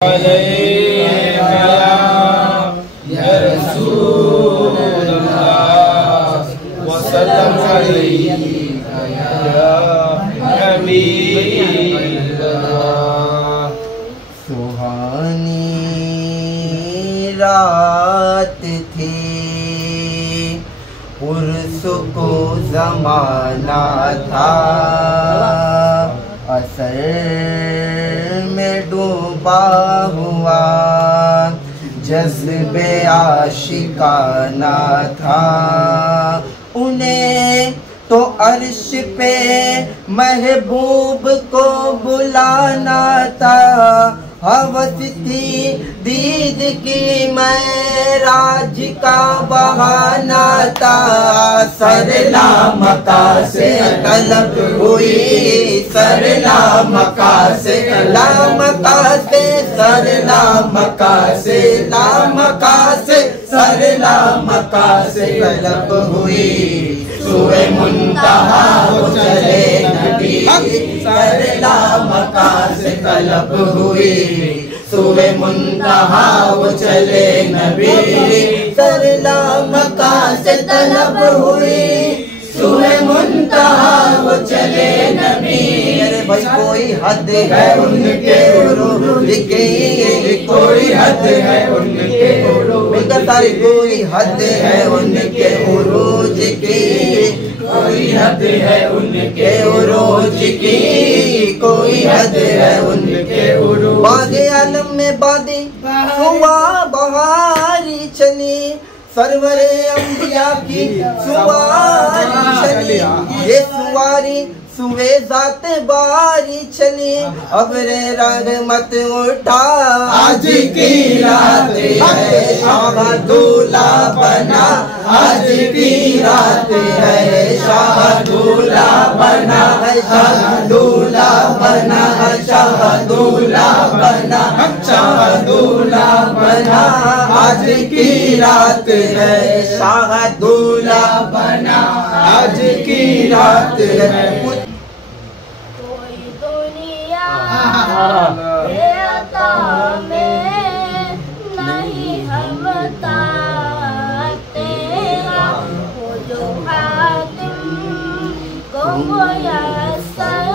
یا رسول اللہ وسلم علیکہ یا حبیب اللہ۔ سہانی رات تھی، پرسکون زمانہ تھا، اثر میں ڈوبا ہوا جذب عاشقانہ تھا۔ انہیں تو عرش پہ محبوب کو بلانا تھا، ہوس تھی دید کی معراج کا بہانا تھا۔ سر لامکا سے طلب ہوئی، سر لامکا سے لامکا سے سر لامکا سے لامکا سے سر لامکا سے طلب ہوئی۔ سوئے منتہا وہ چلے نبی، سر لامکا سے طلب ہوئی۔ سوئے منتہا وہ چلے نبی، سر لامکا سے طلب ہوئی۔ سوئے منتہا وہ چلے نبی، میرے بھائی کوئی حد ہے ان کے عروج کی، کوئی حد ہے ان کے عروج کی، کوئی حد ہے ان کے عروج کی، کوئی حد ہے ان کے عروج کی، کوئی حد ہے ان کے عروج۔ باغ عالم میں بادی ہوا بہاری چلی، سرور انبیاء کی سواری چلی، یہ سواری سوے ذات باری چلی۔ ابر رحمت اٹھا آج کی رات ہے، شاہ دولہ بنا آج کی رات ہے، شاہ دولہ بنا شاہ دولہ بنا شاہ دولہ بنا شاہ دولہ بنا آج کی رات ہے، شاہ دولہ بنا آج کی رات ہے۔ یہ عطا میں نہیں ہمتا تیرا، وہ جو حاتم کو میسر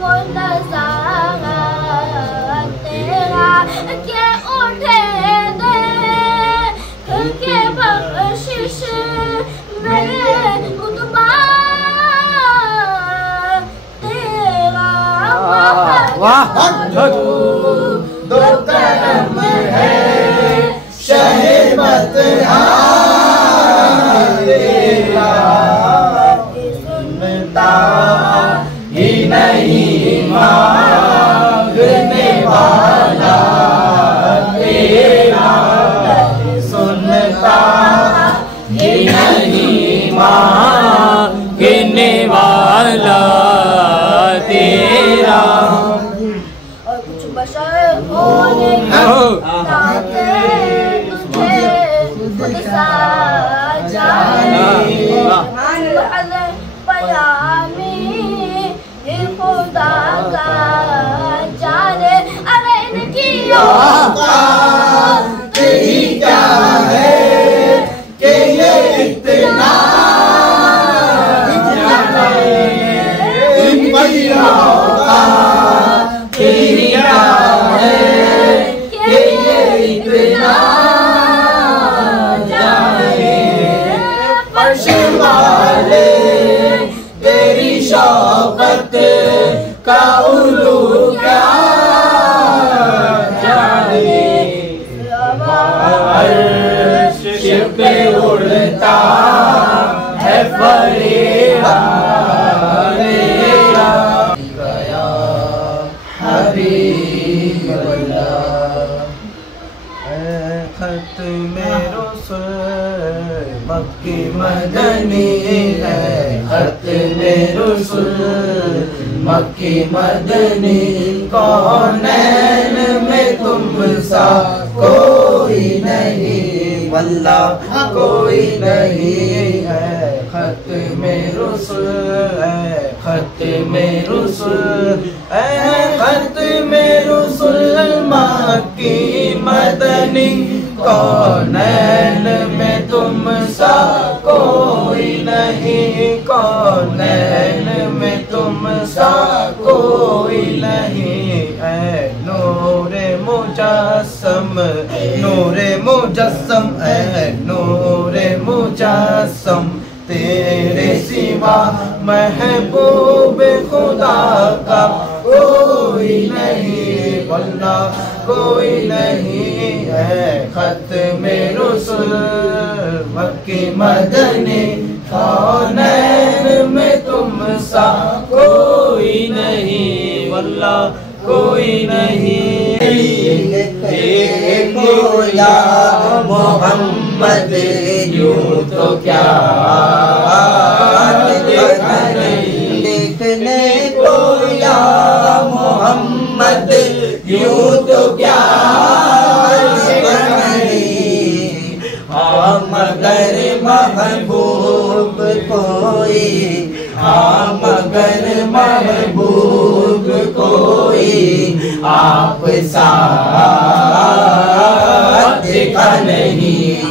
وہ نظارہ تیرا، کہ اٹھے دے کہ بخشش میرے خطبہ دو کرم ہے شہبت تیرا، سنتا ہی نہیں مانگنے والا تیرا، سنتا ہی نہیں مانگنے والا تیرا۔ اور کچھ بشر ہونے تاکہ تجھے خود سا جانے، حضر پیامی خدا کا جانے۔ ارے ان کی اوقات ہی کیا ہے کہ یہ اتنا جانے، ان کی اوقات ہی کیا ہے کہ یہ اتنا جانے۔ فرش والے تیری شوقت کا علو کیا جانے، عرش پہ اڑتا ہے فریاد تیرا، گیا حبیب اللہ۔ اے ختم رسول مکی مدنی ہے، ختم رسول مکی مدنی، کونین میں تم سا کوئی نہیں، واللہ کوئی نہیں ہے۔ ختم رسول ہے، ختم رسول اے ختم رسول नहीं, कौनैन में तुम सा कोई नहीं, कौनैन में तुम सा कोई नहीं। ऐ नूरे मुजस्सम, नूरे मुजस्सम, ऐ नूरे मुजस्सम, तेरे सिवा महबूब खुदा का कोई नहीं, वल्लाह कोई नहीं। है खत्मे रुसूल मक्की मदनी, कौनैन में तुम सा कोई नहीं, वल्लाह कोई नहीं। देखो या मोहम्मद यूं तो क्या देखने को या मोहम्मद यूं तो क्या मगर महबूब कोई, मगर महबूब कोई आप सा देखा नहीं,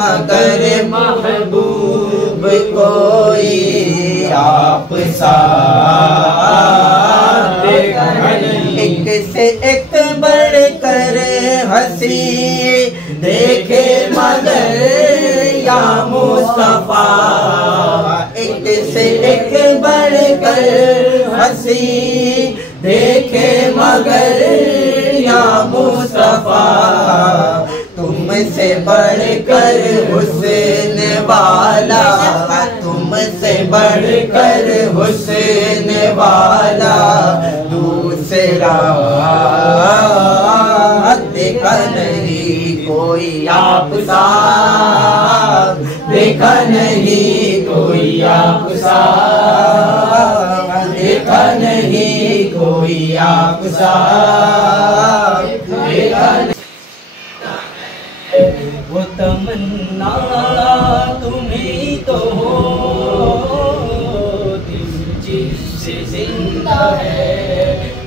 मगर महबूब कोई आप सा देखा नहीं। एक से एक बढ़ कर हंसी देखे मगर या मुस्तफा, एक से एक बढ़ कर हंसी देखे मगर या मुस्तफा, तुमसे बढ़कर हुस्न वाला, तुमसे बढ़कर हुस्न वाला दूसरा देखा नहीं कोई आप सा, देखा नहीं कोई आप सा, देखा नहीं कोई आप सा, देखा नहीं। वो तमन्ना तुम्हीं तो हो, दिल जिससे जिंदा है,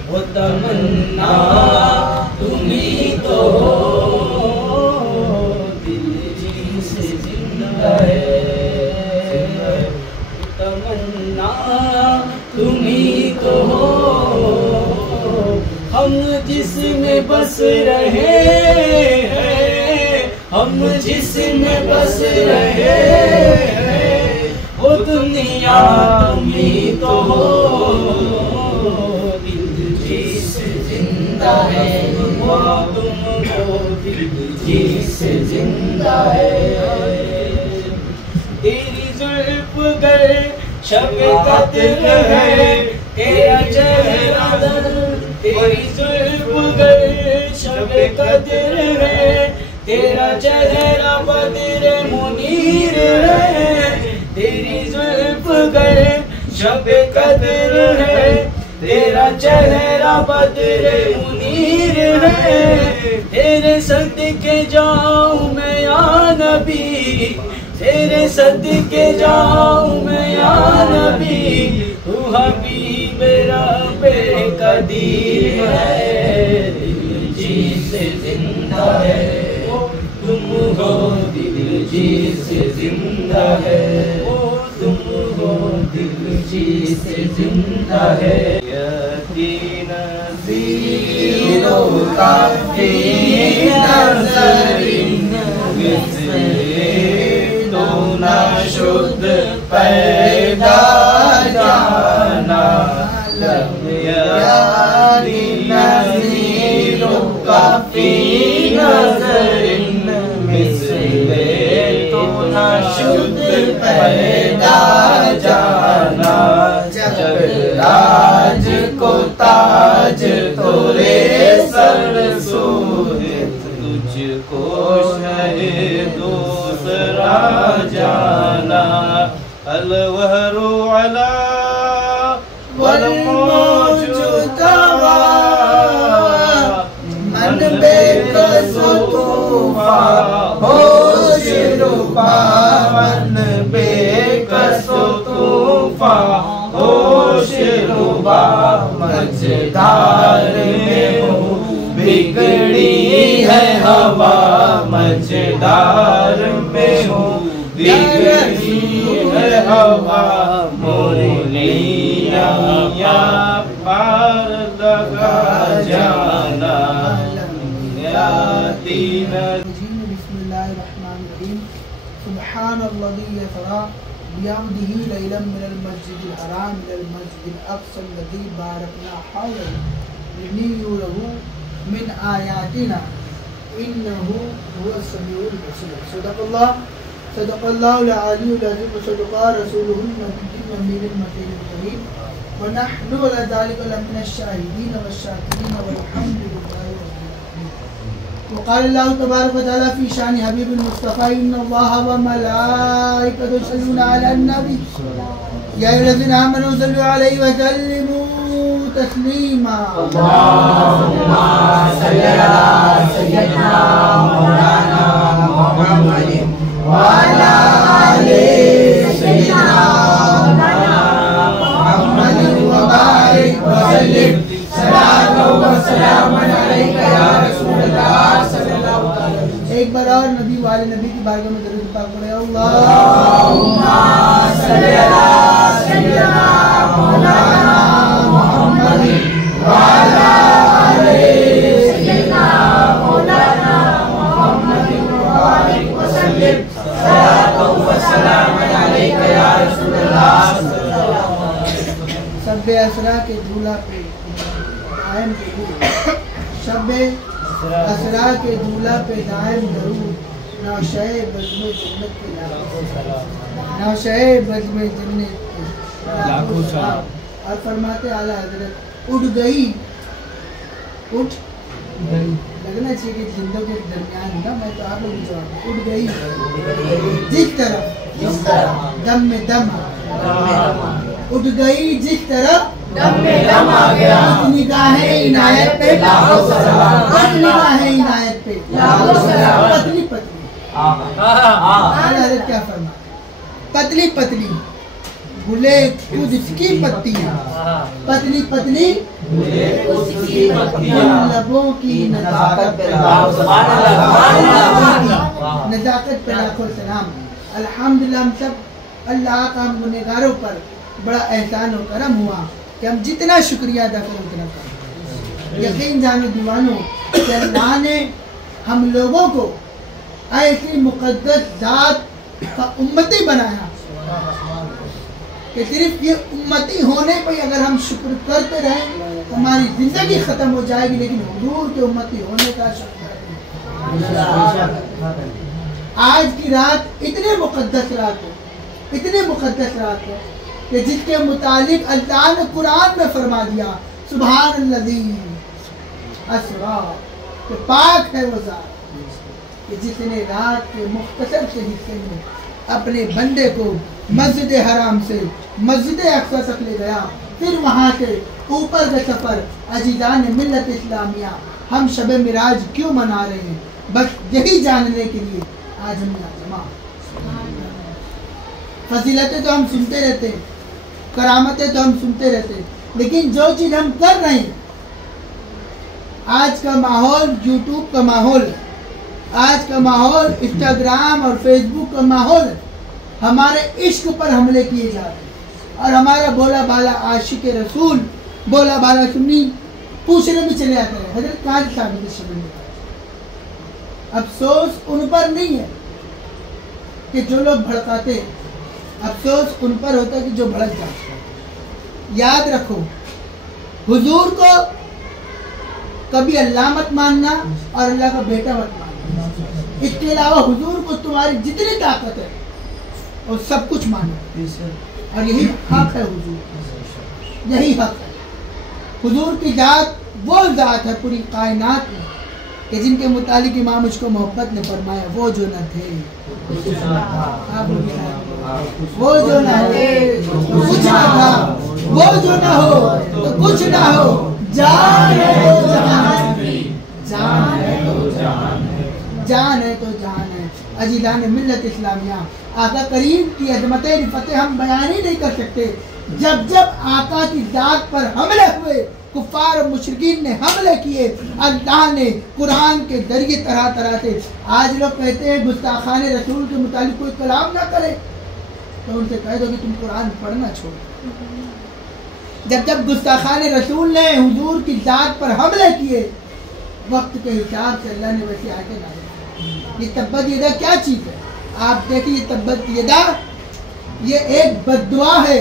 वो तमन्ना तुम्हीं तो हो, दिल जिससे जिंदा है, तमन्ना तुम्हीं तो हो, हम जिसमें बस रहे हैं, हम जिसमें बस रहे हैं, वो दुनिया तुम्हीं तो हो, दिल जिससे जिंदा है, वो तुम हो दिल जिससे जिंदा है। तेरी जुल्फ गर शब कद्र है, तेरा चेहरा तेरी जुल्फ गर शब कद्र है, तेरा चेहरा बद्र मुनीर है, तेरी जुल्फ गर शब कद्र है, तेरा चेहरा बद्र मुनीर है, तेरे सदके जाऊं मैं या नबी, तेरे सदके जाऊं मैं या नबी, तू हबीब रब्बे कदीर है, दिल जिससे जिंदा है, तुम हो दिल जिससे जिंदा है, तुम हो दिल जिससे जिंदा है। यकीन ज़ीरो का फी नज़रिन मिस्ले तो ना शुद्ध पैदा जाना, यारी नज़ीरो का फी नज़रिन मिस्ले तो ना शुद्ध पैदा जाना, जब राज को ताज तोरे सर सूरत, तुझको शहे दूसरा जाना, अलवहरु अला वल मौजू तवा, मन बेकस तूफा होश रूपा, मन बेकस तूफा होश रूपा, मझधार में हूँ بگڑی ہے ہوا مجدار میں ہوں بگڑی ہے ہوا مولیاں پار لگا جانا دین بسم اللہ الرحمن الرحیم سبحان الذی یسرا بعبده لیلا من المسجد الحرام الى المسجد الاقصى الذي باركنا حوله لنريه من آیاتنا انه هو السمیع البصیر. صدق اللہ العلی العظیم وصدق رسوله النبی الامین المتین الکریم ونحن على ذلك لمن الشاهدين والشاكرين والحمد لله رب العالمين. وقال الله تبارك وتعالى في شان حبيب المصطفى إن الله وملائكته يصلون على النبي يا أيها الذين آمنوا صلوا عليه وسلموا تسليما. اللهم صل على سيدنا مولانا محمد وعلى آل سيدنا مولانا محمد وبارك وسلم صلاة وسلام عليك يا رسول الله صلى الله عليه وسلم. ایک بار اور نبی والے نبی کی بارگاہ میں درود پاک پڑھیں. اللهم صل على سيدنا مولانا محمد وعلى آل سيدنا مولانا محمد وبارك وسلم صلاة وسلام عليك يا رسول الله صلى الله عليه وسلم. شب اسرا کے دھولا پہ دائم درود. شب اسرا کے دھولا پہ دائم درود. نوشہ بزم جنت کے لاکھوں سلام. نوشہ بزم جنت کے لاکھوں سلام. اور فرماتے اعلیٰ حضرت اٹھ گئی اٹھ لگنا چاہیے کہ زندگی کے درمیان ہے نا. میں تو آپ لوگ جواب اٹھ گئی جس طرف دم میں دم اٹھ گئی جس طرف دم میں دم آ گیا نگاہ عنایت پہ لاکھوں سلام. نگاہ عنایت پہ لاکھوں سلام. پتلی پتلی اعلیٰ حضرت کیا فرما پتلی پتلی گلے خود اس کی پتیاں پتلی پتلی لبوں کی نزاکت پہ لاکھوں سلام. الحمدللہ ہم سب اللہ کا ہم گنہگاروں پر بڑا احسان و کرم ہوا کہ ہم جتنا شکریہ ادا کریں اتنا کریں. یقین جانو دیوانوں کہ اللہ نے ہم لوگوں کو ایسی مقدس ذات کا امتی بنایا کہ صرف یہ امتی ہونے پہ اگر ہم شکر کرتے رہیں ہماری زندگی ختم ہو جائے گی لیکن حضور کے امتی ہونے کا شکر نہیں. آج کی رات اتنے مقدس رات ہے کہ جس کے متعلق اللہ نے قرآن میں فرما دیا سبحان الذی اسرا کہ پاک ہے وہ ذات کہ جس نے رات کے مختصر سے حصے میں اپنے بندے کو مسجد حرام سے مسجد اقصی تک لے گیا. پھر وہاں سے اوپر کا سفر. عزیزان ملت اسلامیہ ہم شب معراج کیوں منا رہے ہیں؟ بس یہی جاننے کے لیے آج ہم یہاں جمع. فضیلتیں تو ہم سنتے رہتے ہیں, کرامتیں تو ہم سنتے رہتے ہیں, لیکن جو چیز ہم کر رہے ہیں, آج کا ماحول یوٹیوب کا ماحول, آج کا ماحول انسٹاگرام اور فیس بک کا ماحول, ہمارے عشق پر حملے کیے جا رہے ہیں اور ہمارا بولا بالا عاشق رسول, بولا بالا سنی پوچھنے بھی چلے جاتے ہیں حضرت کہاں ثابت ہے شبیر میں. افسوس ان پر نہیں ہے کہ جو لوگ بھڑکاتے, افسوس ان پر ہوتا ہے کہ جو بھڑک جاتے. یاد رکھو حضور کو کبھی اللہ مت ماننا اور اللہ کا بیٹا مت ماننا. اس کے علاوہ حضور کو تمہاری جتنی طاقت ہے اور سب کچھ مانو, اور یہی حق ہے حضور, یہی حق ہے. حضور کی ذات وہ ذات ہے پوری کائنات میں کہ جن کے متعلق امام مجھ کو محبت نے فرمایا وہ جو نہ تھے وہ جو نہ تھے کچھ نہ تھا, وہ جو نہ ہو تو کچھ نہ ہو, جان ہے تو جان, جان ہے تو جان, جان ہے تو جان ہے. عزیزان ملت اسلامیہ آقا کریم کی عظمت رفعت ہم بیان ہی نہیں کر سکتے. جب جب آقا کی ذات پر حملے ہوئے कुफ्फार और मुशरिकीन ने हमले किए, अल्लाह ने कुरान के जरिए तरह तरह से। आज लोग कहते हैं गुस्ताखान रसूल के मुतालिक कोई कलाम ना करे, तो उनसे कह दो कि तुम कुरान पढ़ना छोड़ो। जब जब गुस्ताखान रसूल ने हुजूर की जात पर हमले किए, वक्त के हिसाब से अल्लाह ने वैसे आके नाज़िल। ये तब्बत यदा क्या चीज़ है? आप देखिए, ये तब्बत यदा ये एक बद्दुआ है।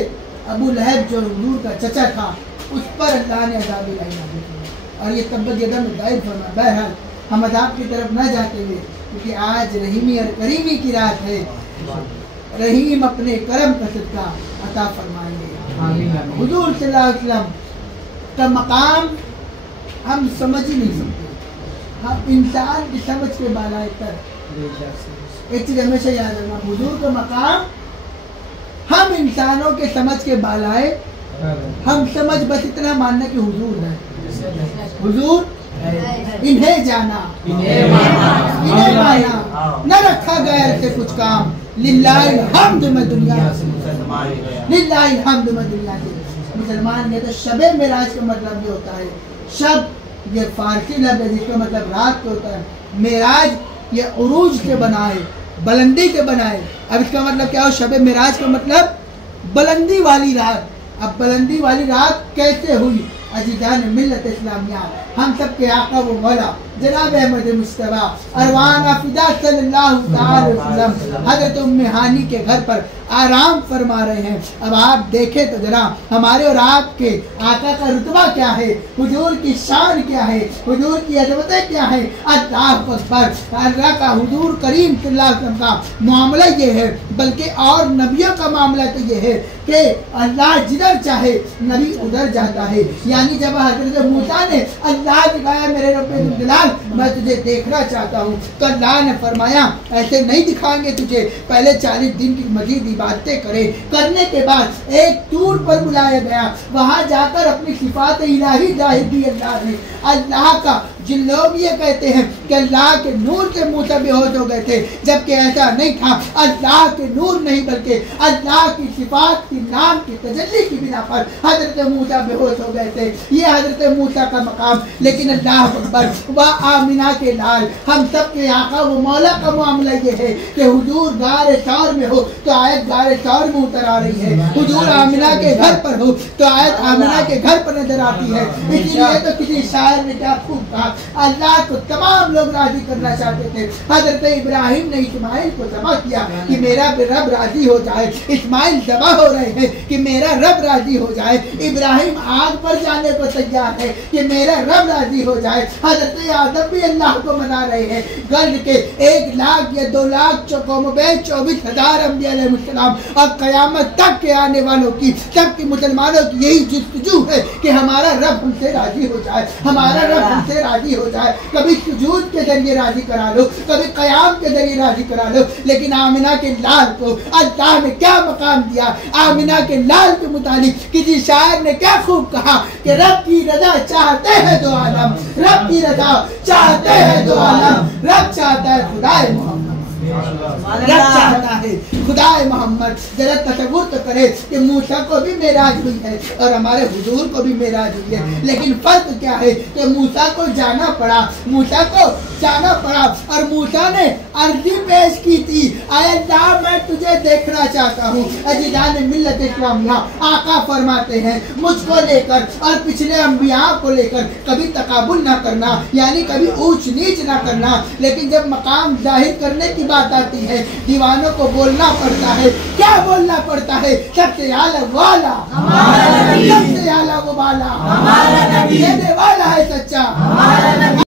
अबू लहब जो हुजूर का चचा था, उस पर अल्लाह ने अज़ाब इलाही नाज़िल किया। और ये तब्बत यदा में दायर फरमा। बहरहाल हम अज़ाब की तरफ न जाते हुए, क्योंकि आज रहीमी और करीमी की रात है, रहीम अपने करम का सदका अता फरमाएंगे। हुजूर सल्लल्लाहु अलैहि वसल्लम का मकाम हम समझ ही नहीं सकते। हम इंसान की समझ के बालाए तर। एक चीज हमेशा याद रखना, हुजूर का मकाम हम इंसानों के समझ के बालाए। हम समझ बस इतना मानना कि हुजूर है, हुजूर इन्हें जाना, इन्हें माना, न रखा गया ऐसे कुछ काम। लिल्लाहिल हम्द में दुनिया से, लिल्लाहिल हम्द में दुनिया से। मुसलमान ये तो शबे मेराज का मतलब ये होता है। शब ये फारसी लफ्ज़ है जिसका मतलब रात को होता है। मेराज ये उरूज से बनाए, बुलंदी से बनाए। अब इसका मतलब क्या हो? शबे मेराज का मतलब बुलंदी वाली रात। अब बुलंदी वाली रात कैसे हुई? अजीजान मिल्लत इस्लामिया, हम सब के आका वो मौला जनाब अहमद मुस्तफा अरवान फिदा सल्लल्लाहु अलैहि वसल्लम हज़रत उम्मे हानी के घर पर आराम फरमा रहे हैं। अब आप देखें तो जरा हमारे और आपके आका का रुतबा क्या है, हुजूर की शान क्या है, हुजूर की अज़मतें क्या है। अल्लाह अकबर। अल्लाह का हुजूर करीम सल्लल्लाहु अलैहि वसल्लम का मामला ये है, बल्कि और नबियों का मामला तो ये है कि अल्लाह जिधर चाहे नबी उधर जाता है। यानी जब हज़रत मूसा ने अल्लाह से कहा मेरे रब्बे जलाल मैं तुझे देखना चाहता हूँ, तो अल्लाह ने फरमाया ऐसे नहीं दिखाएंगे तुझे, पहले 40 दिन की मजीद इबादतें करे। करने के बाद एक टूर पर बुलाया गया, वहां जाकर अपनी सिफात इलाही जाहिर की अल्लाह ने। अल्लाह का जिन लोग ये कहते हैं कि अल्लाह के नूर से मूसा बेहोश हो गए थे, जबकि ऐसा नहीं था। अल्लाह के नूर नहीं बल्कि अल्लाह की सिफात की नाम की तजल्ली की बिना पर हजरत मूसा बेहोश हो गए थे। ये हजरत मूसा का मकाम। लेकिन अल्लाह अकबर, वह आमिना के लाल, हम सब के आका वो मौला का मामला ये है कि हुजूर गारे तौर में हो तो आयत गारे तौर में उतर आ रही है, हुजूर आमिना के घर पर हो तो आयत आमिना के घर पर नजर आती है। इसलिए तो किसी शायर ने क्या खूब कहा, अल्लाह को तमाम लोग राजी करना चाहते थे। हजरत इब्राहिम ने इस्माइल को ज़बह किया कि मेरा रब राजी हो जाए। इस्माइल ज़बह हो रहे हैं कि मेरा रब राजी हो जाए। इब्राहिम आग पर जाने को तैयार है कि मेरा रब राजी हो जाए। हजरत आदम भी अल्लाह को मना रहे हैं। गर्द के 1 लाख या 2 लाख 24,000 अंबिया अलैहिस्सलाम और क़यामत तक के आने वालों की, सबकी मुसलमानों की यही जुस्तजू है कि हमारा रब हमसे राजी हो जाए, हमारा रब हमसे राजी हो जाए। कभी सुजूद के जरिए राजी करा लो, कभी क़याम के जरिए राजी करा लो। लेकिन आमिना के लाल को अल्लाह ने क्या मकाम दिया? आमिना के लाल के मुतालिक किसी शायर ने क्या खूब कहा कि रब की रज़ा चाहते हैं दो आलम, रब की रज़ा चाहते हैं दो आलम, रब चाहता है खुदाए मोहम्मद, रब चाहता है खुदाए मोहम्मद। जरा तसव्वुर तो करे कि मूसा को भी मेराज हुई है और हमारे हुजूर को भी मेराज हुई है। लेकिन फर्क क्या है कि मूसा को जाना पड़ा, मूसा को जाना पड़ा और मूसा ने अर्जी पेश की थी, आए अल्लाह मैं तुझे देखना चाहता हूँ। अजीजान मिल्लत इस्लामिया आका फरमाते हैं मुझको लेकर और पिछले अंबिया को लेकर कभी तकाबुल ना करना, यानी कभी ऊंच नीच ना करना। लेकिन जब मकाम जाहिर करने की बात आती है, दीवानों को बोलना पड़ता है। क्या बोलना पड़ता है? सबसे आला वाला हमारा नबी, सबसे आला वो वाला हमारा नबी, देने वाला है सच्चा हमारा नबी।